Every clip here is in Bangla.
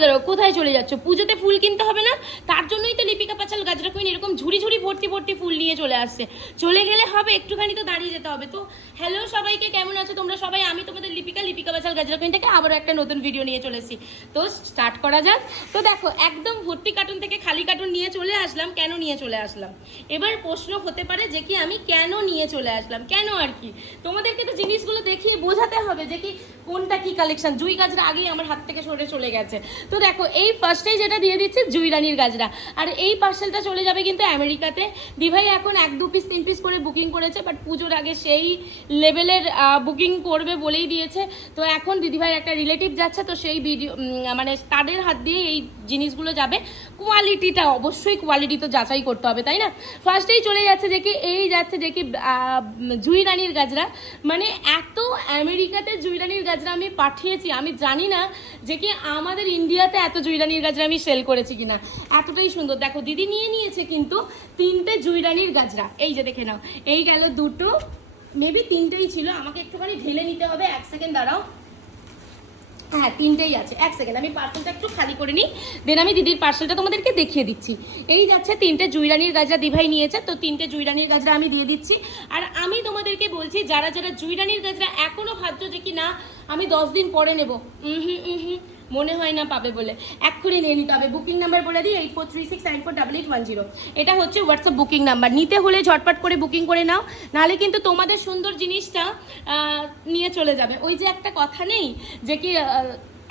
দাঁড়াও, কোথায় চলে যাচ্ছ? পুজোতে ফুল কিনতে হবে না? তার জন্যই তো লিপিকা পাঁচাল গাজরা কুইন এরকম ঝুড়ি ঝুড়ি ভর্তি ভর্তি ফুল নিয়ে চলে আসছে। চলে গেলে হবে, একটুখানি তো দাঁড়িয়ে যেতে হবে। তো হ্যালো সবাইকে, কেমন আছো তোমরা সবাই? আমি তোমাদের লিপিকা পাঁচাল গাজরা কুইন থেকে আবারও একটা নতুন ভিডিও নিয়ে চলে এসেছি। তো স্টার্ট করা যাক। তো দেখো, একদম ভর্তি কার্টুন থেকে খালি কার্টুন নিয়ে চলে আসলাম। কেন নিয়ে চলে আসলাম? এবার প্রশ্ন হতে পারে যে কি আমি কেন নিয়ে চলে আসলাম, কেন আর কি। তোমাদেরকে তো জিনিসগুলো দেখিয়ে বোঝাতে হবে যে কি কোনটা কি কালেকশন। জুই গাজরা আগেই আমার হাত থেকে সরে চলে গেছে। তো দেখো, এই ফার্স্টেই যেটা দিয়ে দিচ্ছে জুই রানীর গাজরা, আর এই পার্সেলটা চলে যাবে কিন্তু আমেরিকাতে। দিভাই এখন 1-2 পিস 3 পিস করে বুকিং করেছে, বাট পুজোর আগে সেই লেভেলের বুকিং করবে বলেই দিয়েছে। তো এখন দিদিভাইয়ের একটা রিলেটিভ যাচ্ছে, তো সেই ভিডিও মানে তাদের হাত দিয়ে এই জিনিসগুলো যাবে। কোয়ালিটিটা অবশ্যই কোয়ালিটি তো যাচাই করতে হবে, তাই না? ফার্স্টেই চলে যাচ্ছে যে কি এই যাচ্ছে যে কি জুই রানীর গাজরা। মানে এত আমেরিকাতে জুই রানীর গাজরা আমি পাঠিয়েছি, আমি জানি না যে কি আমাদের ইন্ডিয়াতে এত জুই রানীর গাজরা আমি সেল করেছি কিনা। এতটাই সুন্দর। দেখো, দিদি নিয়ে নিয়েছে কিন্তু 3টে জুই রানীর গাজরা। এই যে দেখে নাও, এই গেল 2টো, মেবি 3টেই ছিল। আমাকে একটুখানি ঢেলে নিতে হবে, 1 সেকেন্ড দাঁড়াও। হ্যাঁ, 3টেই আছে। 1 সেকেন্ড, আমি পার্সেলটা একটু খালি করে নিই, দেন আমি দিদির পার্সেলটা তোমাদেরকে দেখিয়ে দিচ্ছি। এই যাচ্ছে 3টে জুই রানীর গাজরা দিভাই নিয়েছে, তো 3টে জুই রানীর গাজরা আমি দিয়ে দিচ্ছি। আর আমি তোমাদেরকে বলছি, যারা যারা জুই রানীর গাজরা এখনো ভাবছো যে কি না আমি 10 দিন পরে নেবো, মনে হয় না পাবে বলে, এক্ষুনি নিয়ে নিতে হবে। বুকিং নাম্বার বলে দিই 8436948810। এটা হচ্ছে হোয়াটসঅ্যাপ বুকিং নাম্বার। নিতে হলে ঝটপট করে বুকিং করে নাও, নাহলে কিন্তু তোমাদের সুন্দর জিনিসটা নিয়ে চলে যাবে। ওই যে একটা কথা নেই যে কি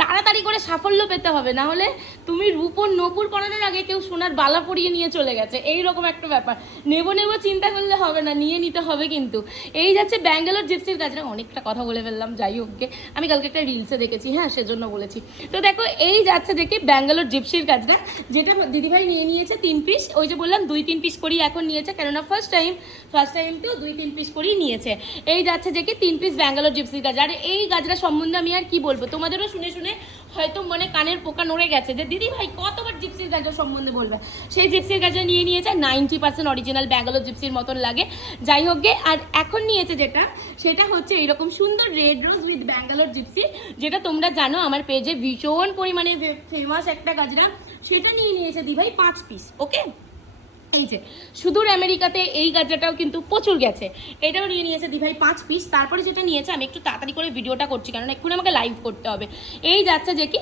তাড়াতাড়ি করে সাফল্য পেতে হবে, না হলে তুমি রূপোর নূপুর পরানোর আগে কেউ সোনার বালা পরিয়ে নিয়ে চলে গেছে, এই রকম একটা ব্যাপার। নেবো চিন্তা করলে হবে না, নিয়ে নিতে হবে কিন্তু। এই যাচ্ছে ব্যাঙ্গালোর জিপসির গাজরা। অনেকটা কথা বলে ফেললাম, যাই হোক গে, আমি কালকে একটা রিলসে দেখেছি, হ্যাঁ সেজন্য বলেছি। তো দেখো, এই যাচ্ছে দেখি ব্যাঙ্গালোর জিপসির গাজরা, যেটা দিদিভাই নিয়ে নিয়েছে 3 পিস। ওই যে বললাম 2-3 পিস করেই এখন নিয়েছে, কেননা ফার্স্ট টাইম তো 2-3 পিস করেই নিয়েছে। এই যাচ্ছে দেখি 3 পিস ব্যাঙ্গালোর জিপসির গাজরা। আর এই গাজরা সম্বন্ধে আমি আর কি বলবো, তোমাদেরও শুনে শুনে হয়তো মনে কানের পোকা নড়ে গেছে যে দিদি ভাই কতবার জিপসির গাজরা সম্বন্ধে বলবে। সেই জিপসির গাজরা নিয়ে নিয়েছে, 90% অরিজিনাল ব্যাঙ্গালোর জিপসির মতন লাগে, যাই হোক গে। আর এখন নিয়েছে যেটা, সেটা হচ্ছে এইরকম সুন্দর red rose with Bangalore gypsy, যেটা তোমরা জানো আমার পেজে ভীষণ পরিমাণে ফেমাস একটা গাজরা। সেটা নিয়ে নিয়েছে দিভাই 5 পিস। ওকে, এই যে সুদূর আমেরিকাতে এই গাজরাটাও কিন্তু প্রচুর গেছে, এটাও নিয়ে নিয়েছে দিভাই 5 পিস। তারপরে যেটা নিয়েছে, আমি একটু তাড়াতাড়ি করে ভিডিওটা করছি কারণ এক্ষুনি আমাকে লাইভ করতে হবে। এই যাচ্ছে যে কি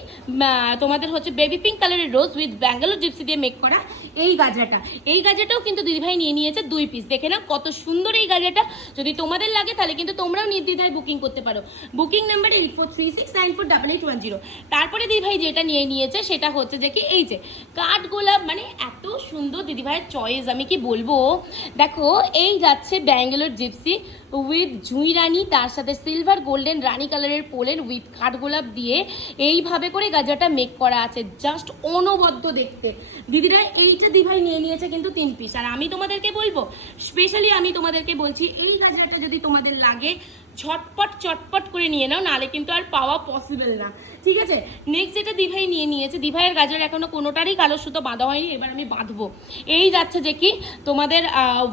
তোমাদের হচ্ছে বেবি পিঙ্ক কালারের রোজ উইথ ব্যাঙ্গালোর জিপসি দিয়ে মেক করা এই গাজরাটা। এই গাজরাটাও কিন্তু দিদিভাই নিয়ে নিয়েছে 2 পিস। দেখে না কত সুন্দর এই গাজরাটা। যদি তোমাদের লাগে তাহলে কিন্তু তোমরাও নির্দ্বিধায় বুকিং করতে পারো। Booking number 8436948810। তারপরে দিদিভাই যেটা নিয়ে নিয়েছে সেটা হচ্ছে যে কি এই যে কাঠ গোলাপ, মানে এত সুন্দর দিদিভাইয়ের চয়েস, আমি কি বলবো। দেখো, এই যাচ্ছে ব্যাঙ্গালোর জিপসি উইথ জুঁই রানী, তার সাথে সিলভার গোল্ডেন রানী কালারের পোলেন উইথ কাঠগোলাপ দিয়ে এইভাবে করে গাজরাটা মেক করা আছে, জাস্ট অনবদ্য দেখতে। দিদিরা এইটা দিভাই নিয়ে নিয়েছে কিন্তু 3 পিস। আর আমি তোমাদেরকে বলবো, স্পেশালি আমি তোমাদেরকে বলছি, এই গাজরাটা যদি তোমাদের লাগে চটপট করে নিয়ে নাও, নাহলে কিন্তু আর পাওয়া পসিবল না, ঠিক আছে? নেক্সট যেটা দিভাই নিয়ে নিয়েছে, দিভাইয়ের গাজর এখনো কোনোটারই কালো সুতো বাঁধা হয়নি, এবার আমি বাঁধবো। এই যাচ্ছে যে কি তোমাদের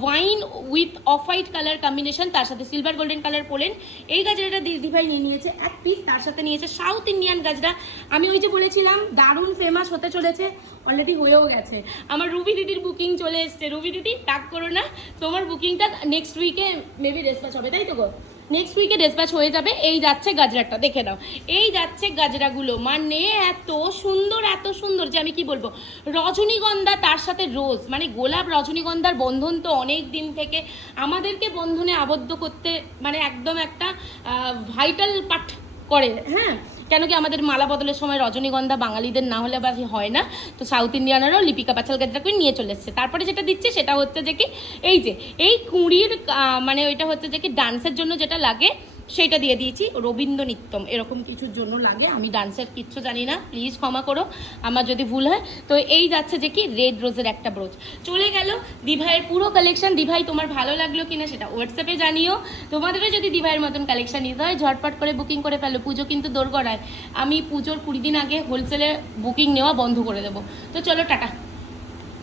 wine with off white colour combination, তার সাথে সিলভার গোল্ডেন কালার পোলেন। এই গাজরাটা দিভাই নিয়ে নিয়েছে 1 পিস, তার সাথে নিয়েছে সাউথ ইন্ডিয়ান গাজরা। আমি ওই যে বলেছিলাম দারুণ ফেমাস হতে চলেছে, অলরেডি হয়েও গেছে। আমার রুবি দিদির বুকিং চলে এসছে। রুবি দিদি টাক করো না, তোমার বুকিংটা নেক্সট উইকে মেবি ডিসপ্যাচ হবে, তাই তো গো? নেক্সট উইকে ডিসপ্যাচ হয়ে যাবে। এই যাচ্ছে গাজরাটা, দেখে নাও। এই যাচ্ছে গাজরাগুলো, মানে এত সুন্দর যে আমি কি বলবো। রজনীগন্ধা তার সাথে রোজ, মানে গোলাপ রজনীগন্ধার বন্ধন তো অনেক দিন থেকে আমাদেরকে বন্ধনে আবদ্ধ করতে মানে একদম একটা ভাইটাল পার্ট করে, হ্যাঁ। কেন কি আমাদের মালা বদলের সময় রজনীগন্ধা বাঙালিদের না হলে আবার হয় না। তো সাউথ ইন্ডিয়ানেরও লিপিকা পাঁচাল গাজরা করে নিয়ে চলে এসছে। তারপরে যেটা দিচ্ছে সেটা হচ্ছে যে কি এই যে এই কুঁড়ির মানে ওইটা হচ্ছে যে কি ডান্সের জন্য যেটা লাগে সেটা দিয়ে দিয়েছি। রবীন্দ্র নৃত্যম এরকম কিছুর জন্য লাগে, আমি ডান্সের কিচ্ছু জানি না, প্লিজ ক্ষমা করো আমার যদি ভুল হয়। তো এই যাচ্ছে যে কি রেড রোজের একটা ব্রোচ চলে গেল। দিভাইয়ের পুরো কালেকশন। দিভাই তোমার ভালো লাগলো কিনা সেটা হোয়াটসঅ্যাপে জানিও। তোমাদেরও যদি দিভাইয়ের মতন কালেকশন নিতে হয় ঝটপট করে বুকিং করে ফেলো, পুজো কিন্তু দোরগড়ায়। আমি পুজোর 20 দিন আগে হোলসেলে বুকিং নেওয়া বন্ধ করে দেবো। তো চলো টাটা।